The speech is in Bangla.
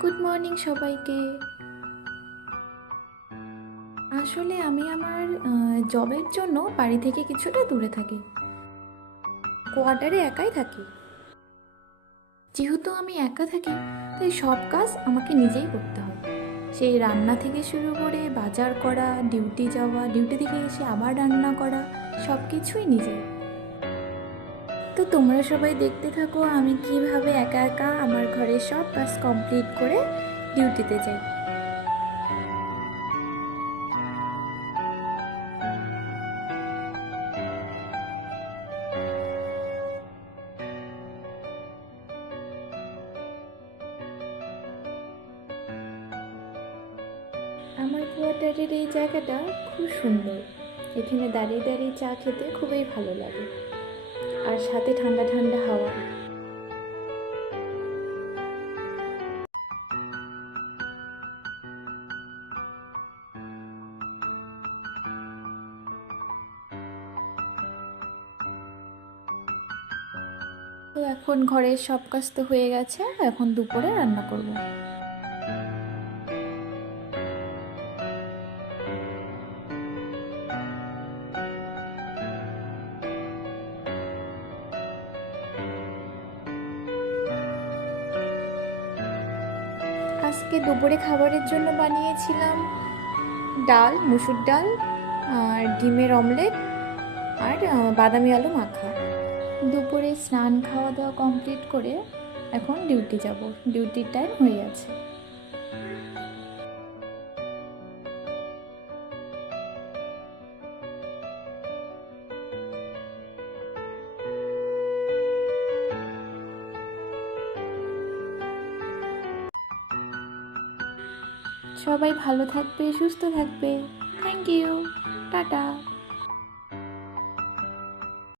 গুড মর্নিং সবাইকে। আসলে আমি আমার জবের জন্য বাড়ি থেকে কিছুটা দূরে থাকি, কোয়ার্টারে একাই থাকি। যেহেতু আমি একা থাকি তাই সব কাজ আমাকে নিজেই করতে হয়। সেই রান্না থেকে শুরু করে বাজার করা, ডিউটি যাওয়া, ডিউটি থেকে এসে আবার রান্না করা, সব কিছুই নিজেই। তো তোমরা সবাই দেখতে থাকো আমি কিভাবে একা একা আমার ঘরের সব কাজ কমপ্লিট করে ডিউটিতে যাই। আমার কোয়ার্টারের এই জায়গাটা খুব সুন্দর। এখানে দাঁড়িয়ে দাঁড়িয়ে চা খেতে খুবই ভালো লাগে, আর সাথে ঠান্ডা ঠান্ডা হাওয়া। তো এখন ঘরের সব কাজ তো হয়ে গেছে, এখন দুপুরে রান্না করব। আজকে দুপুরে খাবারের জন্য বানিয়েছিলাম ডাল, মুসুর ডাল, আর ডিমের অমলেট, আর বাদামি আলু মাখা। দুপুরে স্নান খাওয়া দাওয়া কমপ্লিট করে এখন ডিউটি যাব, ডিউটির টাইম হয়ে গেছে। সবাই ভালো থাকবে, সুস্থ থাকবে। Thank you, tata.